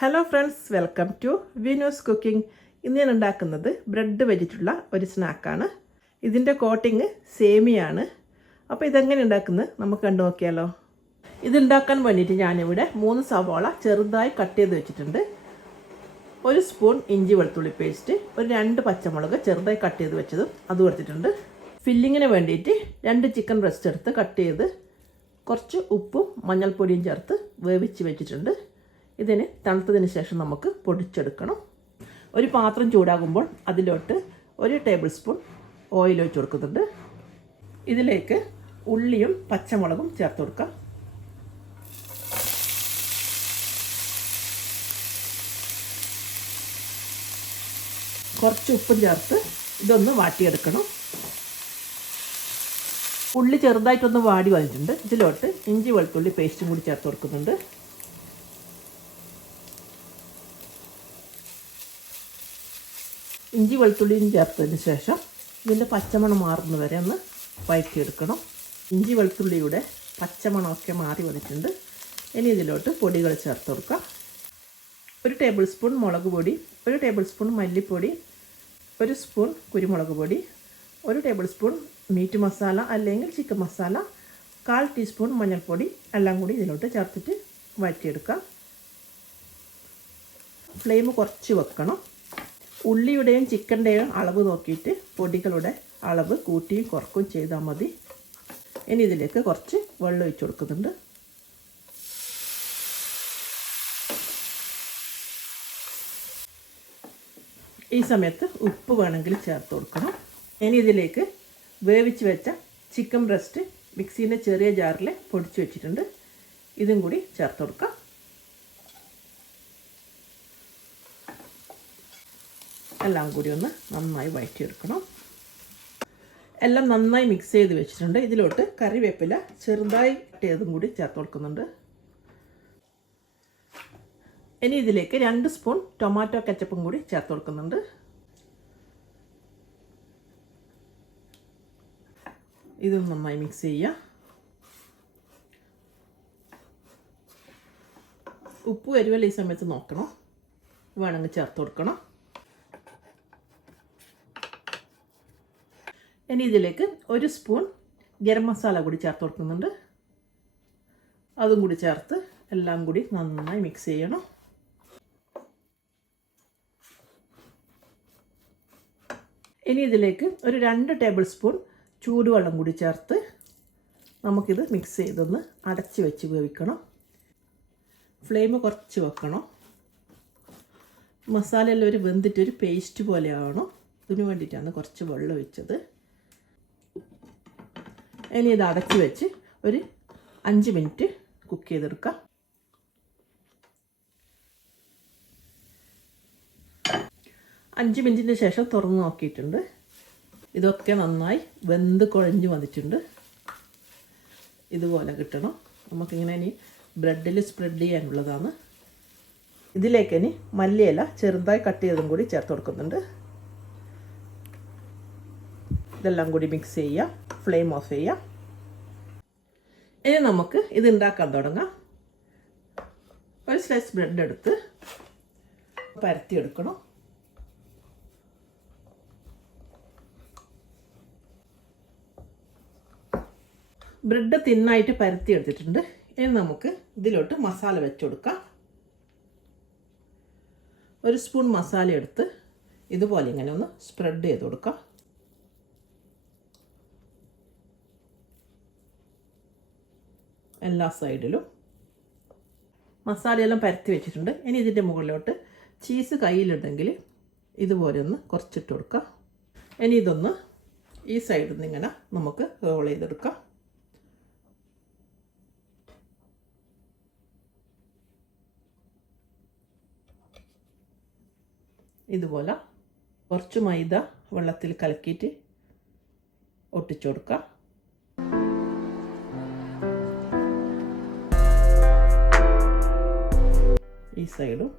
Hello friends welcome to Vinu's cooking ഇന്ന് ഞാൻ ഉണ്ടാക്കുന്നത് ബ്രെഡ് വെച്ചിട്ടുള്ള ഒരു സ്നാക്കാണ് ഇതിന്റെ കോട്ടിങ് സേമിയാണ് അപ്പോൾ ഇതെങ്ങനെ ഉണ്ടാക്കുന്നത് നമുക്ക് കണ്ടു നോക്കിയാലോ. ഇതുണ്ടാക്കാൻ വേണ്ടിയിട്ട് ഞാനിവിടെ മൂന്ന് സവാള ചെറുതായി കട്ട് ചെയ്ത് വെച്ചിട്ടുണ്ട്. ഒരു സ്പൂൺ ഇഞ്ചി വെളുത്തുള്ളി പേസ്റ്റ് ഒരു രണ്ട് പച്ചമുളക് ചെറുതായി കട്ട് ചെയ്ത് വെച്ചതും അതും എടുത്തിട്ടുണ്ട്. ഫില്ലിങ്ങിന് വേണ്ടിയിട്ട് രണ്ട് ചിക്കൻ ബ്രസ്റ്റ് എടുത്ത് കട്ട് ചെയ്ത് കുറച്ച് ഉപ്പും മഞ്ഞൾപ്പൊടിയും ചേർത്ത് വേവിച്ച് വെച്ചിട്ടുണ്ട്. ഇതിന് തണുത്തതിന് ശേഷം നമുക്ക് പൊടിച്ചെടുക്കണം. ഒരു പാത്രം ചൂടാകുമ്പോൾ അതിലോട്ട് ഒരു ടേബിൾ സ്പൂൺ ഓയിൽ ഒഴിച്ച് കൊടുക്കുന്നുണ്ട്. ഇതിലേക്ക് ഉള്ളിയും പച്ചമുളകും ചേർത്ത് കൊടുക്കാം കുറച്ച് ഉപ്പും ചേർത്ത് ഇതൊന്ന് വാട്ടിയെടുക്കണം. ഉള്ളി ചെറുതായിട്ടൊന്ന് വാടി വന്നിട്ടുണ്ട്. ഇതിലോട്ട് ഇഞ്ചി വെളുത്തുള്ളി പേസ്റ്റും കൂടി ചേർത്ത് കൊടുക്കുന്നുണ്ട്. ഇഞ്ചി വെളുത്തുള്ളിയും ചേർത്തതിന് ശേഷം ഇതിന്റെ പച്ചമണം മാറുന്ന വരെ ഒന്ന് വഴറ്റിയെടുക്കണം. ഇഞ്ചി വെളുത്തുള്ളിയുടെ പച്ചമണമൊക്കെ മാറി വന്നിട്ടുണ്ട്. ഇനി ഇതിലോട്ട് പൊടികൾ ചേർത്ത് കൊടുക്കാം. ഒരു ടേബിൾ സ്പൂൺ മുളക് പൊടി ഒരു ടേബിൾ സ്പൂൺ മല്ലിപ്പൊടി ഒരു സ്പൂൺ കുരുമുളക് പൊടി ഒരു ടേബിൾ സ്പൂൺ മീറ്റ് മസാല അല്ലെങ്കിൽ ചിക്കൻ മസാല കാൽ ടീസ്പൂൺ മഞ്ഞൾപ്പൊടി എല്ലാം കൂടി ഇതിലോട്ട് ചേർത്തിട്ട് വഴറ്റിയെടുക്കാം. ഫ്ലെയിം കുറച്ച് വെക്കണം. ഉള്ളിയുടെയും ചിക്കന്റെയും അളവ് നോക്കിയിട്ട് പൊടികളുടെ അളവ് കൂട്ടിയും കുറക്കും ചെയ്താൽ മതി. ഇനി ഇതിലേക്ക് കുറച്ച് വെള്ളം ഒഴിച്ചു കൊടുക്കുന്നുണ്ട്. ഈ സമയത്ത് ഉപ്പ് വേണമെങ്കിൽ ചേർത്ത് കൊടുക്കണം. ഇനി ഇതിലേക്ക് വേവിച്ച് വെച്ച ചിക്കൻ ബ്രസ്റ്റ് മിക്സീന്റെ ചെറിയ ജാറിൽ പൊടിച്ച് വെച്ചിട്ടുണ്ട്. ഇതും കൂടി ചേർത്ത് കൊടുക്കാം. എല്ലാം കൂടി ഒന്ന് നന്നായി വഴറ്റിയെടുക്കണം. എല്ലാം നന്നായി മിക്സ് ചെയ്ത് വെച്ചിട്ടുണ്ട്. ഇതിലോട്ട് കറിവേപ്പില ചെറുതായി ഇട്ടതും കൂടി ചേർത്ത് കൊടുക്കുന്നുണ്ട്. ഇനി ഇതിലേക്ക് രണ്ട് സ്പൂൺ ടൊമാറ്റോ കെച്ചപ്പും കൂടി ചേർത്ത് കൊടുക്കുന്നുണ്ട്. ഇത് നന്നായി മിക്സ് ചെയ്യുക. ഉപ്പ് വരുവല്ല ഈ സമയത്ത് നോക്കണം. വേണമെങ്കിൽ ചേർത്ത് കൊടുക്കണം. ഇനി ഇതിലേക്ക് ഒരു സ്പൂൺ ഗരം മസാല കൂടി ചേർത്ത് കൊടുക്കുന്നുണ്ട്. അതും കൂടി ചേർത്ത് എല്ലാം കൂടി നന്നായി മിക്സ് ചെയ്യണം. ഇനി ഇതിലേക്ക് ഒരു രണ്ട് ടേബിൾ സ്പൂൺ ചൂടുവെള്ളം കൂടി ചേർത്ത് നമുക്കിത് മിക്സ് ചെയ്തൊന്ന് അടച്ച് വെച്ച് വേവിക്കണം. ഫ്ലെയിം കുറച്ച് വെക്കണം. മസാലയെല്ലാം ഒരു വെന്തിട്ട് ഒരു പേസ്റ്റ് പോലെ ആവണം ഇതിനു വേണ്ടിയിട്ടാണ് കുറച്ച് വെള്ളം ഒഴിച്ചത്. ഇനി ഇത് അടച്ച് വെച്ച് ഒരു അഞ്ച് മിനിറ്റ് കുക്ക് ചെയ്തെടുക്കുക അഞ്ച് മിനിറ്റിന് ശേഷം തുറന്ന് നോക്കിയിട്ടുണ്ട്. ഇതൊക്കെ നന്നായി വെന്ത് കുഴഞ്ഞ് വന്നിട്ടുണ്ട്. ഇതുപോലെ കിട്ടണം. നമുക്കിങ്ങനെ ഇനി ബ്രെഡിൽ സ്പ്രെഡ് ചെയ്യാനുള്ളതാണ്. ഇതിലേക്ക് ഇനി മല്ലിയില ചെറുതായി കട്ട് ചെയ്തതും കൂടി ചേർത്ത് കൊടുക്കുന്നുണ്ട്. ഇതെല്ലാം കൂടി മിക്സ് ചെയ്യാം. ഫ്ലെയിം ഓഫ് ചെയ്യാം. ഇനി നമുക്ക് ഇത് ഉണ്ടാക്കാൻ തുടങ്ങാം. ഒരു സ്ലൈസ് ബ്രെഡ് എടുത്ത് പരത്തി എടുക്കണം ബ്രെഡ് തിന്നായിട്ട് പരത്തി എടുത്തിട്ടുണ്ട് ഇനി നമുക്ക് ഇതിലോട്ട് മസാല വെച്ച് കൊടുക്കാം ഒരു സ്പൂൺ മസാല എടുത്ത് ഇതുപോലെ ഇങ്ങനെ ഒന്ന് സ്പ്രെഡ് ചെയ്ത് കൊടുക്കാം. എല്ലാ സൈഡിലും. മസാലയെല്ലാം പരത്തി വെച്ചിട്ടുണ്ട്. ഇനി ഇതിന്റെ മുകളിലോട്ട് ചീസ് കയ്യിലുണ്ടെങ്കിൽ ഇതുപോലെ ഒന്ന് കുറച്ചിട്ട് കൊടുക്കാം. ഇനി ഇതൊന്ന് ഈ സൈഡിൽ നിന്ന് ഇങ്ങനെ നമുക്ക് റോൾ ചെയ്തെടുക്കാം. ഇതുപോലെ കുറച്ച് മൈദ വെള്ളത്തിൽ കലക്കിയിട്ട് ഒട്ടിച്ചു കൊടുക്കാം. ഈ സൈഡും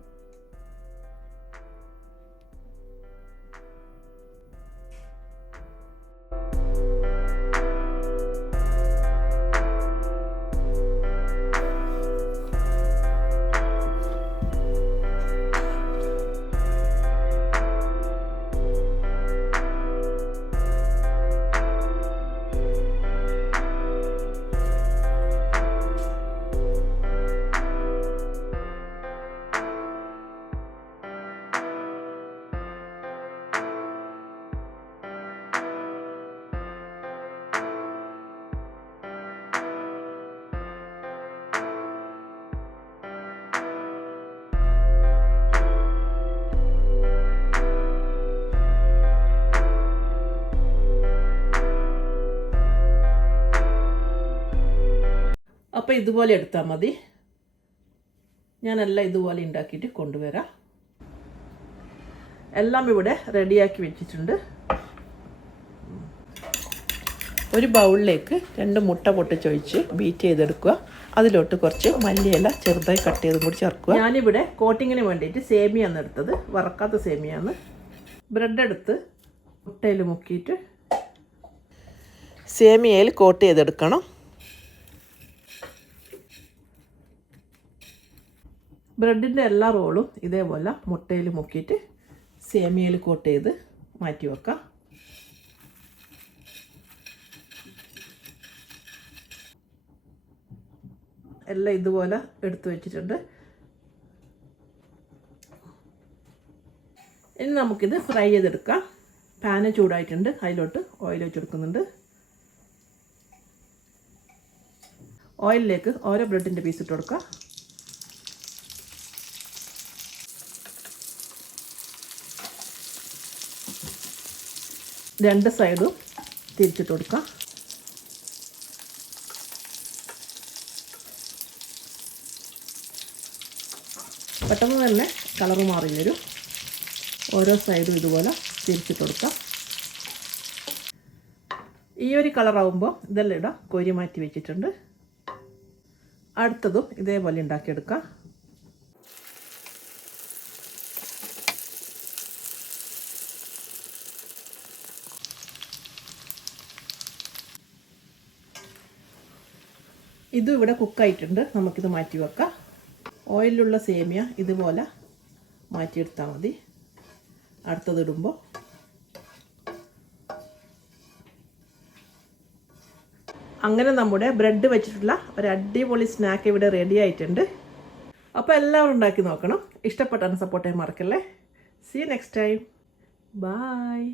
അപ്പോൾ ഇതുപോലെ എടുത്താൽ മതി. ഞാനെല്ലാം ഇതുപോലെ ഉണ്ടാക്കിയിട്ട് കൊണ്ടുവരാം. എല്ലാം ഇവിടെ റെഡിയാക്കി വെച്ചിട്ടുണ്ട്. ഒരു ബൗളിലേക്ക് രണ്ട് മുട്ട പൊട്ടിച്ചൊഴിച്ച് ബീറ്റ് ചെയ്തെടുക്കുക. അതിലോട്ട് കുറച്ച് മല്ലിയില ചെറുതായി കട്ട് ചെയ്തും കൂടി ചേർക്കുക. ഞാനിവിടെ കോട്ടിങ്ങിന് വേണ്ടിയിട്ട് സേമിയാണ് എടുത്തത്. വറക്കാത്ത സേമിയാണ്. ബ്രെഡ് എടുത്ത് മുട്ടയിൽ മുക്കിയിട്ട് സേമിയയിൽ കോട്ട് ചെയ്തെടുക്കണം. ബ്രെഡിന്റെ എല്ലാ റോളും ഇതേപോലെ മുട്ടയിൽ മുക്കിയിട്ട് സേമിയയിൽ കോട്ട് ചെയ്ത് മാറ്റി വെക്കാം. എല്ലാം ഇതുപോലെ എടുത്തു വെച്ചിട്ടുണ്ട്. ഇനി നമുക്കിത് ഫ്രൈ ചെയ്തെടുക്കാം. പാന് ചൂടായിട്ടുണ്ട്. അതിലോട്ട് ഓയിൽ വെച്ചെടുക്കുന്നുണ്ട് ഓയിലിലേക്ക് ഓരോ ബ്രെഡിന്റെ പീസ് ഇട്ട് കൊടുക്കാം. രണ്ട് സൈഡും തിരിച്ചിട്ട് കൊടുക്കാം. പെട്ടെന്ന് തന്നെ കളർ മാറി വരും. ഓരോ സൈഡും ഇതുപോലെ തിരിച്ചിട്ട് കൊടുക്കാം. ഈ ഒരു കളറാവുമ്പോൾ ഇതെല്ലാം ഇടാം. കോരി മാറ്റി വെച്ചിട്ടുണ്ട്. അടുത്തതും ഇതേപോലെ ഉണ്ടാക്കിയെടുക്കാം. ഇതും ഇവിടെ കുക്കായിട്ടുണ്ട്. നമുക്കിത് മാറ്റി വെക്കാം. ഓയിലുള്ള സേമിയ ഇതുപോലെ മാറ്റിയെടുത്താൽ മതി. അടുത്തതിടുമ്പോൾ അങ്ങനെ നമ്മുടെ ബ്രെഡ് വെച്ചിട്ടുള്ള ഒരു അടിപൊളി സ്നാക്ക് ഇവിടെ റെഡി ആയിട്ടുണ്ട്. അപ്പോൾ എല്ലാവരും ഉണ്ടാക്കി നോക്കണം. ഇഷ്ടപ്പെട്ടാണ് സപ്പോർട്ട് ചെയ്യാൻ മറക്കല്ലേ. C next time bye